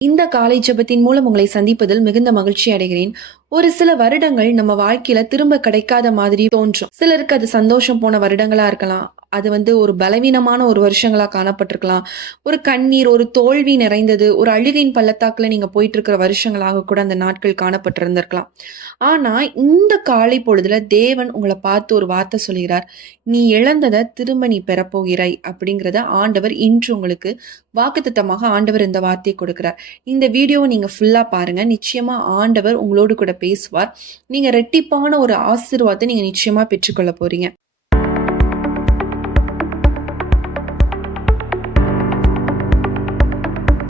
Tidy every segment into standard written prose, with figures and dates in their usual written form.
இந்த காலை ஜெபத்தின் மூலம் உங்களை சந்திப்பதில் மிகுந்த மகிழ்ச்சி அடைகிறேன். ஒரு சில வருடங்கள் நம்ம வாழ்க்கையில திரும்ப கிடைக்காத மாதிரி தோன்றும். சிலருக்கு அது சந்தோஷம் போன வருடங்களா இருக்கலாம். அது ஒரு பலவீனமான ஒரு வருஷங்களா காணப்பட்டிருக்கலாம். ஒரு கண்ணீர், ஒரு தோல்வி நிறைந்தது, ஒரு அழுகையின் பள்ளத்தாக்குல நீங்க போயிட்டு இருக்கிற வருஷங்களாக கூட அந்த நாட்கள் காணப்பட்டிருந்திருக்கலாம். ஆனா, இந்த காலை பொழுதுல தேவன் உங்கள பார்த்து ஒரு வார்த்தை சொல்கிறார். "நீ இழந்தத திரும்ப நீ பெறப்போகிறாய்" அப்படிங்கிறத ஆண்டவர் இன்று உங்களுக்கு வாக்குத்தத்தமாக ஆண்டவர் இந்த வார்த்தையை கொடுக்கிறார். இந்த வீடியோவை நீங்க ஃபுல்லா பாருங்க. நிச்சயமா ஆண்டவர் உங்களோடு கூட பேசுவார். நீங்க ரெட்டிப்பான ஒரு ஆசீர்வாதத்தை நீங்க நிச்சயமா பெற்றுக்கொள்ள போறீங்க.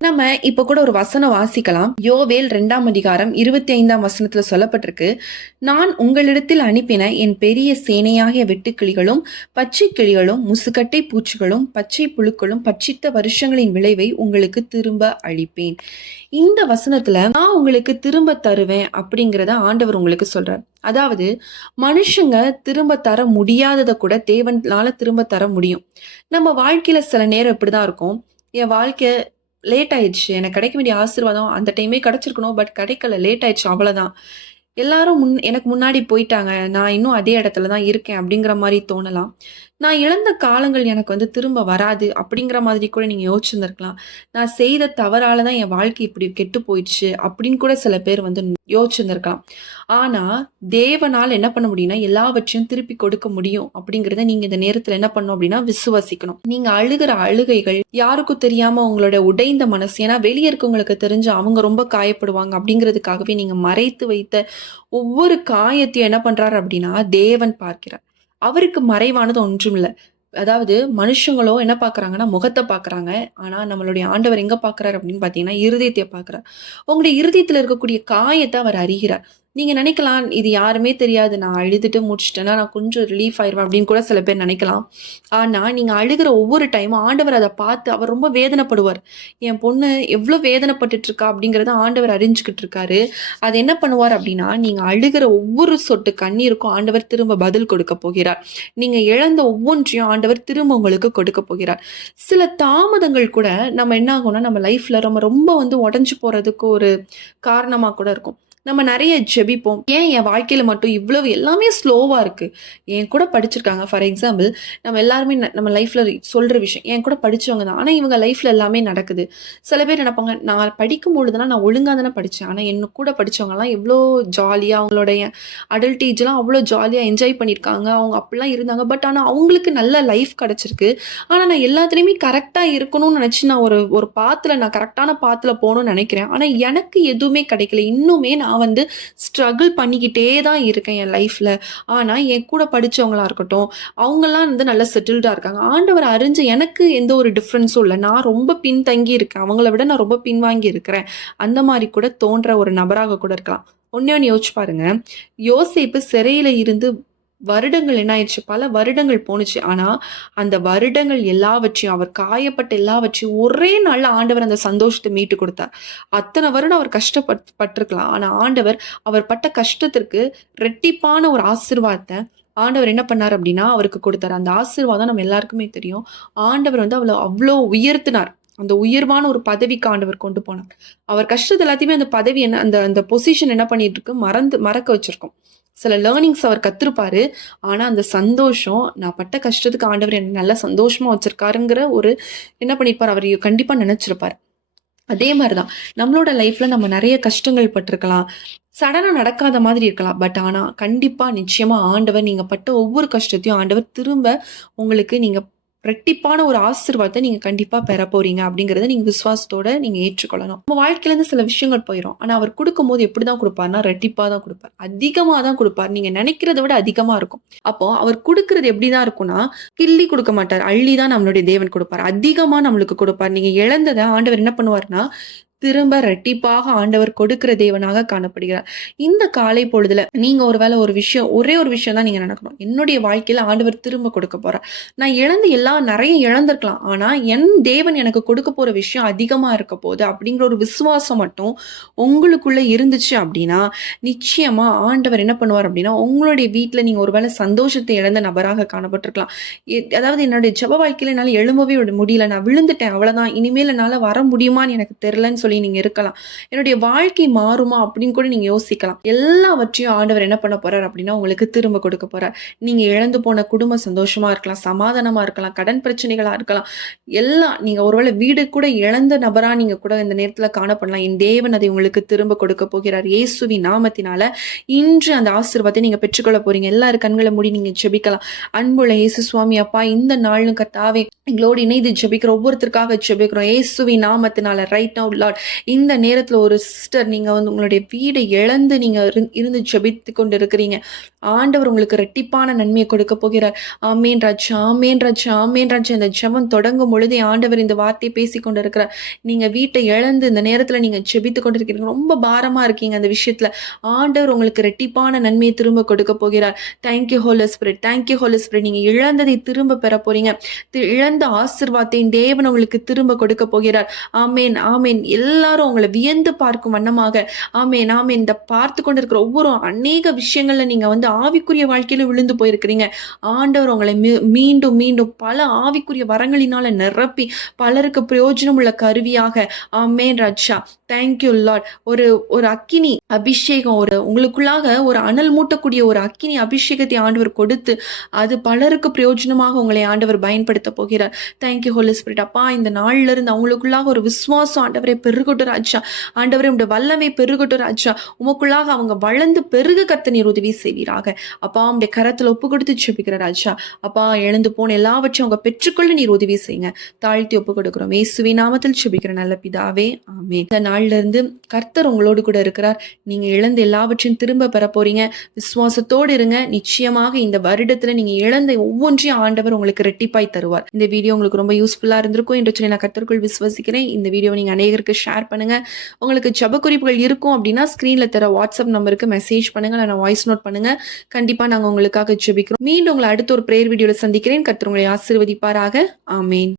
நம்ம இப்ப கூட ஒரு வசனம் வாசிக்கலாம். யோவேல் 2ஆம் அதிகாரம் 25ஆம் வசனத்துல சொல்லப்பட்டிருக்கு. நான் உங்களிடத்தில் அனுப்பின என் பெரிய சேனையாகிய வெட்டுக்கிளிகளும், பச்சை கிளிகளும், முசுக்கட்டை பூச்சிகளும், பச்சை புழுக்களும் பட்சித்த வருஷங்களின் விளைவை உங்களுக்கு திரும்ப அளிப்பேன். இந்த வசனத்துல நான் உங்களுக்கு திரும்ப தருவேன் அப்படிங்கிறத ஆண்டவர் உங்களுக்கு சொல்றார். அதாவது மனுஷங்க திரும்ப தர முடியாததை கூட தேவனால திரும்ப தர முடியும். நம்ம வாழ்க்கையில சில நேரம் இப்படிதான் இருக்கும். என் வாழ்க்கை லேட் ஆயிடுச்சு. எனக்கு கிடைக்க வேண்டிய ஆசீர்வாதம் அந்த டைமே கிடைச்சிருக்கணும். பட் கிடைக்கல. லேட் ஆயிடுச்சு அவ்வளதான். எல்லாரும் எனக்கு முன்னாடி போயிட்டாங்க. நான் இன்னும் அதே இடத்துல தான் இருக்கேன் அப்படிங்கிற மாரி தோணலாம். நான் இழந்த காலங்கள் எனக்கு திரும்ப வராது அப்படிங்கிற மாதிரி கூட நீங்க யோசிச்சிருந்திருக்கலாம். நான் செய்த தவறால தான் என் வாழ்க்கை இப்படி கெட்டு போயிடுச்சு அப்படின்னு கூட சில பேர் யோசிச்சிருந்திருக்கலாம். ஆனா, தேவனால என்ன பண்ண முடியும்னா, எல்லாவற்றையும் திருப்பி கொடுக்க முடியும் அப்படிங்கிறத நீங்க இந்த நேரத்துல என்ன பண்ணணும் அப்படின்னா விசுவாசிக்கணும். நீங்க அழுகிற அழுகைகள் யாருக்கும் தெரியாம உங்களோட உடைந்த மனசு, ஏன்னா வெளியே இருக்கவங்களுக்கு தெரிஞ்சு அவங்க ரொம்ப காயப்படுவாங்க அப்படிங்கிறதுக்காகவே நீங்க மறைத்து வைத்த ஒவ்வொரு காயத்தையும் என்ன பண்றாரு அப்படின்னா தேவன் பார்க்கிறார். அவருக்கு மறைவானது ஒன்றுமில்ல. அதாவது மனுஷங்களோ என்ன பார்க்குறாங்கன்னா, முகத்த பார்க்குறாங்க. ஆனா நம்மளுடைய ஆண்டவர் எங்க பார்க்குறாரு அப்படின்னு பார்த்தீங்கன்னா, இருதயத்த பார்க்குறார். உங்களுடைய இருதயத்தில இருக்கக்கூடிய காயத்த அவர் அறிகிறார். நீங்க நினைக்கலாம், இது யாருமே தெரியாது. நான் அழுதுட்டு முடிச்சுட்டேன்னா, நான் கொஞ்சம் ரிலீஃப் ஆயிருவேன் அப்படின்னு கூட சில பேர் நினைக்கலாம். ஆனா, நீங்க அழுகிற ஒவ்வொரு டைமும் ஆண்டவர் அத பார்த்து அவர் ரொம்ப வேதனைப்படுவார். என் பொண்ணு எவ்ளோ வேதனைப்பட்டுட்டு இருக்கா அப்படிங்கிறத ஆண்டவர் அறிஞ்சுகிட்டு இருக்காரு. அது என்ன பண்ணுவார் அப்படின்னா, நீங்க அழுகிற ஒவ்வொரு சொட்டு கண்ணீருக்கும் ஆண்டவர் திரும்ப பதில் கொடுக்க போகிறார். நீங்க இழந்த ஒவ்வொன்றையும் ஆண்டவர் திரும்ப உங்களுக்கு கொடுக்க போகிறார். சில தாமதங்கள் கூட நம்ம என்ன ஆகும்னா, நம்ம லைஃப்ல நம்ம ரொம்ப உடைஞ்சு போறதுக்கு ஒரு காரணமா கூட இருக்கும். நம்ம நெறைய ஜெபிப்போம். ஏன் என் வாழ்க்கையில மட்டும் இவ்வளவு எல்லாமே ஸ்லோவா இருக்கு? என் கூட படிச்சிருக்காங்க. ஃபார் எக்ஸாம்பிள் நம்ம எல்லாருமே நம்ம லைஃப்ல சொல்ற விஷயம். என் கூட படிச்சவங்க தான். ஆனா இவங்க லைஃப்ல எல்லாமே நடக்குது. சில பேர் நினைப்பாங்க, நான் படிக்கும்பொழுதுலாம் நான் ஒழுங்கா தானே படிச்சேன். ஆனா என்ன கூட படிச்சவங்கலாம் எவ்ளோ ஜாலியா அவங்களுடைய அடல்ட் ஏஜ்லாம் அவ்ளோ ஜாலியா என்ஜாய் பண்ணியிருக்காங்க. அவங்க அப்படிலாம் இருந்தாங்க. பட் ஆனா அவங்களுக்கு நல்ல லைஃப் கிடைச்சிருக்கு. ஆனா நான் எல்லாத்துலயுமே கரெக்ட்டா இருக்கணும்னு நினைச்சு நான் ஒரு ஒரு நான் கரெக்ட்டான பாத்துல போணும்னு நினைக்கிறேன். ஆனா எனக்கு எதுவுமே கிடைக்கல. இன்னுமே நான் ஸ்ட்ரகிள் பண்ணிக்கிட்டே தான் இருக்கேன் என் லைஃப்ல. ஆனா என் கூட படிச்சவங்களா இருக்கட்டும், அவங்கலாம் நல்லா செட்டில்டா இருக்காங்க. ஆண்டவர் அறிஞ்சு எனக்கு எந்த ஒரு டிஃபரன்ஸும் இல்ல. நான் ரொம்ப பின்தங்கி இருக்கேன். அவங்கள விட நான் ரொம்ப பின்வாங்கி இருக்கிறேன். அந்த மாரி கூட தோன்ற ஒரு நபராக கூட இருக்கலாம். ஒண்ணே ஒண்ணு யோசிச்சு பாருங்க. யோசேப்பு சிறையில இருந்து வருடங்கள் என்ன ஆயிடுச்சு? பல வருடங்கள் போணுச்சு. ஆனா, அந்த வருடங்கள் எல்லாவற்றையும் அவர் காயப்பட்ட எல்லாவற்றையும் ஒரே நாள்ல ஆண்டவர் அந்த சந்தோஷத்த மீட்டு குடுத்தார். அத்தன வருடம் அவர் பட்டுருக்கலாம். ஆனா, ஆண்டவர் அவர் பட்ட கஷ்டத்திற்கு ரெட்டிப்பான ஒரு ஆசீர்வாதத்த ஆண்டவர் என்ன பண்ணார் அப்டின்னா, அவருக்கு குடுத்தார். அந்த ஆசீர்வாதம் நம்ம எல்லாருக்குமே தெரியும். ஆண்டவர் அவள அவ்ளோ உயர்த்தினார். அந்த உயர்வான ஒரு பதவிக்கு ஆண்டவர் கொண்டு போனார். அவர் கஷ்டத்த எல்லாத்தையுமே அந்த பதவி என்ன அந்த அந்த பொசிஷன் என்ன பண்ணிட்டு இருக்கு? மறக்க வச்சிருக்கும். சில லேர்னிங்ஸ் அவர் கத்திருப்பாரு. ஆனா, அந்த சந்தோஷம் நான் பட்ட கஷ்டத்துக்கு ஆண்டவர் என்ன நல்லா சந்தோஷமா வச்சிருக்காருங்கிற ஒரு என்ன பண்ணியிருப்பார், அவர் கண்டிப்பா நெனச்சிருப்பார். அதே மாரி தான் நம்மளோட லைஃப்ல நம்ம நெறைய கஷ்டங்கள் பட்டுருக்கலாம். சடனா நடக்காத மாதிரி இருக்கலாம். பட் ஆனா, கண்டிப்பா நிச்சயமா ஆண்டவர் நீங்க பட்ட ஒவ்வொரு கஷ்டத்தையும் ஆண்டவர் திரும்ப உங்களுக்கு நீங்க ரெட்டிப்பான ஒரு ஆசீர்வாதத்த நீங்க கண்டிப்பா பெற போறீங்க அப்படிங்கிறத நீங்க விசுவாசத்தோட நீங்க ஏற்றுக்கொள்ளணும். நம்ம வாழ்க்கையிலேருந்து சில விஷயங்கள் போயிரும். ஆனா அவர் குடுக்கும்போது எப்படிதான் குடுப்பார்னா, ரெட்டிப்பா தான் குடுப்பார். அதிகமா தான் குடுப்பார். நீங்க நெனைக்கிறத விட அதிகமா இருக்கும். அப்போ அவர் குடுக்குறது எப்படிதான் இருக்கும்னா, கிள்ளி குடுக்க மாட்டார். அள்ளி தான் நம்மளுடைய தேவன் குடுப்பார். அதிகமா நம்மளுக்கு குடுப்பார். நீங்க இழந்தத ஆண்டவர் என்ன பண்ணுவார்னா, திரும்ப ரெட்டிப்பாக ஆண்டவர் கொடுக்கிற தேவனாக காணப்படுகிறார். இந்த காலை பொழுதுல நீங்க ஒரு விஷயம் ஒரே ஒரு விஷயம் தான் நீங்க நினைக்கணும். என்னுடைய வாழ்க்கையில ஆண்டவர் திரும்ப கொடுக்க போறார். நான் இழந்து நெறைய இழந்திருக்கலாம். ஆனா என் தேவன் எனக்கு கொடுக்க போற விஷயம் அதிகமா இருக்க போது அப்படிங்கிற ஒரு விசுவாசம் மட்டும் உங்களுக்குள்ள இருந்துச்சு அப்படின்னா, நிச்சயமா ஆண்டவர் என்ன பண்ணுவார் அப்படின்னா, உங்களுடைய வீட்ல நீங்க ஒருவேளை சந்தோஷத்தை இழந்த நபராக காணப்பட்டிருக்கலாம். அதாவது என்னுடைய ஜெப வாழ்க்கையில என்னால எழும்பவே முடியல. நான் விழுந்துட்டேன் அவ்வளவுதான். இனிமேல் என்னால வர முடியுமான்னு எனக்கு தெரியலன்னு சொல்லி நீங்க இருக்கலாம். என்னுடைய வாழ்க்கை மாறுமா அப்படின்னு கூட நீங்க யோசிக்கலாம். எல்லாவற்றையும் ஆண்டவர் என்ன பண்ண போறார் அப்படின்னா, உங்களுக்கு திரும்ப கொடுக்க போறார். நீங்க இழந்து போன குடும்ப சந்தோஷமா இருக்கலாம், சமாதானமா இருக்கலாம், கடன் பிரச்சனைகளா இருக்கலாம். எல்லாம் நீங்க ஒருவேளை வீடு கூட இழந்த நபரா நீங்க கூட இந்த நேரத்துல காணப்படலாம். என் தேவன் அதை உங்களுக்கு திரும்ப கொடுக்க போகிறார். இயேசுவின் நாமத்தினால இன்று அந்த ஆசீர்வாதத்தை நீங்க பெற்றுக்கொள்ள போறீங்க. எல்லாரும் கண்களை மூடி நீங்க ஜெபிக்கலாம். அன்புள்ள இயேசு சுவாமி அப்பா, இந்த நாளும் கர்த்தாவே எங்களோடு இணைந்து ஜெபிக்கிற ஒவ்வொருத்தருக்காக ஜெபிக்கிறோம். இயேசுவின் நாமத்தினால ரைட் நவ் லார்ட், இந்த நேரத்துல ஒரு சிஸ்டர் நீங்க வந்து உங்களுடைய வீடை இழந்து நீங்க இருந்து ஜெபித்து கொண்டு இருக்கிறீங்க. ஆண்டவர் உங்களுக்கு ரெட்டிப்பான நன்மையை கொடுக்க போகிறார். ஆமேன் ராஜா, ஆமேன் ராஜா, ஆமேன் ராஜா. இந்த ஜெபம் தொடங்கும் பொழுதே ஆண்டவர் இந்த வார்த்தையை பேசிக் கொண்டு இருக்கிறார். நீங்க வீட்டை இழந்து இந்த நேரத்துல நீங்க ஜெபித்து கொண்டு இருக்கிறீங்க, ரொம்ப பாரமா இருக்கீங்க அந்த விஷயத்துல. ஆண்டவர் உங்களுக்கு ரெட்டிப்பான நன்மையை திரும்ப கொடுக்க போகிறார். Thank you holy spirit, thank you holy spirit. நீங்க இழந்ததை திரும்ப பெற போறீங்க. இழந்த ஆசீர்வாதத்தை தேவன் உங்களுக்கு திரும்ப கொடுக்க போகிறார். ஆமேன், ஆமேன். எல்லாரும் உங்களை வியந்து பார்க்கும் வண்ணமாக, ஆமேன், ஆமேன். இந்த பார்த்து கொண்டிருக்கிற ஒவ்வொரு அநேக விஷயங்கள்ல நீங்க வந்து ஆவிக்குரிய வாழ்க்கையில விழுந்து போயிருக்கிறீங்க. ஆண்டவர் உங்களை மீண்டும் மீண்டும் பல ஆவிக்குரிய வரங்களினால நிரப்பி பலருக்கு பிரயோஜனம் உள்ள கருவியாக, ஆமேன் ராஜா. Thank you Lord. ஒரு அக்கினி அபிஷேகம், உங்களுக்குள்ளாக ஒரு அனல் மூட்டக்கூடிய ஒரு அக்கினி அபிஷேகத்தை ஆண்டவர் கொடுத்து அது பலருக்கு பிரயோஜனமாக உங்களை ஆண்டவர் பயன்படுத்த போகிறார். Thank you holy spirit. அப்பா, இந்த நாள்ல இருந்து அவங்களுக்குள்ளாக ஒரு விசுவாசம் ஆண்டவரை பெருகட்டும் ராஜா. ஆண்டவரை உடைய வல்லமை பெருகட்டும் ராஜா. உமக்குள்ளாக அவங்க வளர்ந்து பெருக கர்த்தர் நீர் உதவி செய்வீராக. அப்பா, உடைய கரத்துல ஒப்பு கொடுத்து ஜெபிக்கிற ராஜா. அப்பா, எழுந்து போன எல்லாவற்றையும் அவங்க பெற்றுக்கொள்ள நீர் உதவி செய்யுங்க. தாழ்த்தி ஒப்பு கொடுக்கிறோம். இயேசுவின் நாமத்தில் ஜெபிக்கிற நல்ல பிதாவே, ஆமென். இந்த நாள்ல இருந்து கர்த்தர் உங்களோடு கூட இருக்கிறார். நீங்க இழந்த எல்லாவற்றையும் திரும்ப பெற போறீங்க. விசுவாசத்தோடு இருங்க. நிச்சயமாக இந்த வருடத்துல நீங்க இழந்த ஒவ்வொன்றையும் ஆண்டவர் உங்களுக்கு ரெட்டிப்பாய் தருவார். இந்த வீடியோ உங்களுக்கு ரொம்ப யூஸ்ஃபுல்லா இருந்திருக்கும் என்று சொல்லி நான் கர்த்தருக்குள் விசுவசிக்கிறேன். இந்த வீடியோ நீங்க அநேகருக்கு ஷேர் பண்ணுங்க. உங்களுக்கு ஜெப குறிப்புகள் இருக்கும் அப்படின்னா ஸ்கிரீன்ல தர வாட்ஸ்அப் நம்பருக்கு மெசேஜ் பண்ணுங்க, நான் வாய்ஸ் நோட் பண்ணுங்க. கண்டிப்பா நாங்க உங்களுக்காக ஜெபிக்கிறோம். மீண்டும் உங்களை அடுத்த ஒரு பிரேயர் வீடியோல சந்திக்கிறேன். கர்த்தர் உங்களை ஆசீர்வதிப்பாராக. ஆமென்.